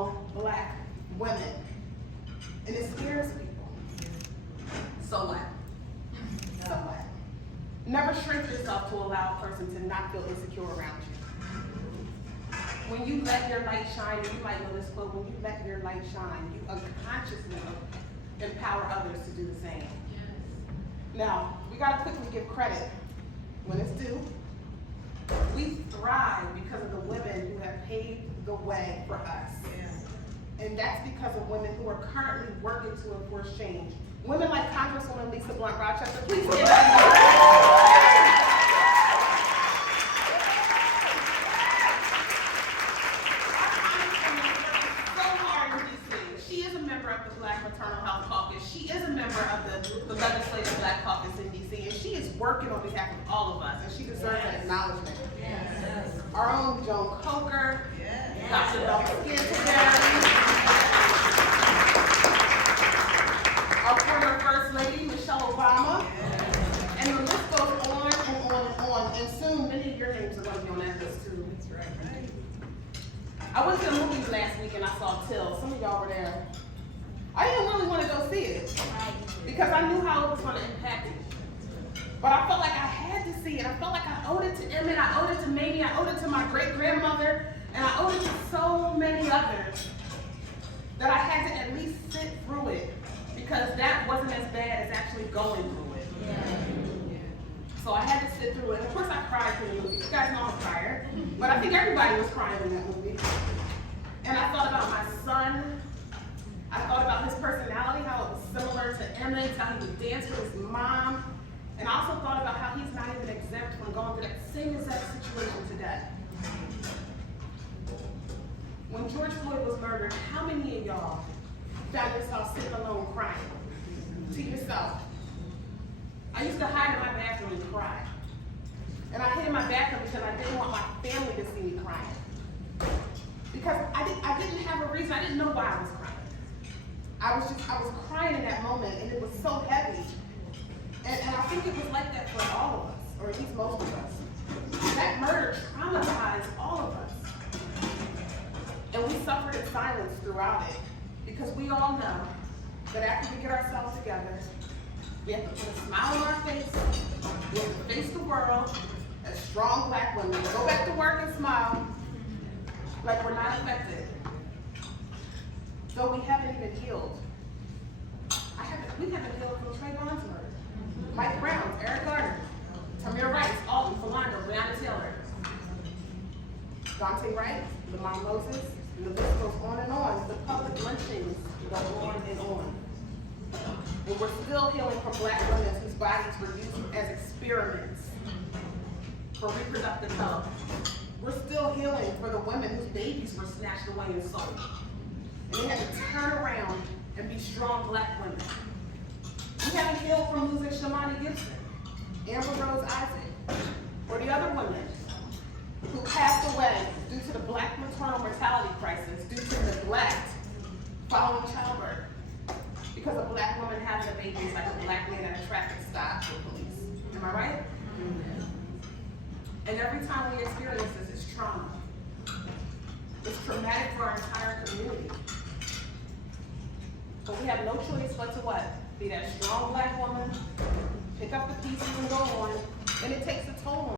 among black women. And it scares people. So what? So what? Never shrink yourself to allow a person to not feel insecure around you. When you let your light shine, and you might know this quote, when you let your light shine, you unconsciously empower others to do the same. Now, we gotta quickly give credit when it's due. We thrive because of the women who have paved the way for us. And that's because of women who are currently working to enforce change. Women like Congresswoman Lisa Blunt Rochester, please stand up. She is a member of the Legislative Black Caucus in D.C., and she is working on behalf of all of us, and she deserves an acknowledgement. Yes. Our own Joan Coker, Dr. Belton Scanterbury, our former First Lady, Michelle Obama, and the list goes on and on and on, and soon many of your names are going to be on that list too. That's right. I went to the movies last week and I saw Till. Some of y'all were there. I didn't really want to go see it because I knew how it was going to impact me. But I felt like I had to see it. I felt like I owed it to Emmett, I owed it to Mamie, I owed it to my great-grandmother, and I owed it to so many others that I had to at least sit through it because that wasn't as bad as actually going through it. So I had to sit through it. And of course I cried through the movie. You guys know I'm a crier. But I think everybody was crying in that movie. And I thought about my son. I thought about his personality, how it was similar to Emmett, how he would dance with his mom. And I also thought about how he's not even exempt from going through that same exact situation today. When George Floyd was murdered, how many of y'all found yourself sitting alone crying to yourself? I used to hide in my bathroom and cry. And I hid in my bathroom because I didn't want my family to see me crying. Because I didn't have a reason, I didn't know why I was crying. I was crying in that moment, and it was so heavy. And I think it was like that for all of us, or at least most of us. That murder traumatized all of us. And we suffered in silence throughout it, because we all know that after we get ourselves together, we have to put a smile on our face, we have to face the world as strong black women, go back to work and smile like we're not affected. Though we haven't even healed. We haven't healed from Trayvon's murder. Mike Brown, Eric Garner, Tamir Rice, Alton, Philando, Breonna Taylor, Dante Wright, Lamont Moses, and the list goes on and on. The public lynchings go on and on. And we're still healing from black women whose bodies were used as experiments for reproductive health. We're still healing for the women whose babies were snatched away and sold. And they had to turn around and be strong black women. We haven't healed from losing Shamani Gibson, Amber Rose Isaac, or the other women who passed away due to the black maternal mortality crisis, due to neglect following childbirth, because a black woman having a baby is like a black man at a traffic stop with police. Am I right? And every time we experience this, it's trauma. It's traumatic for our entire community. But we have no choice but to what? Be that strong black woman, pick up the pieces and go on, and it takes a toll on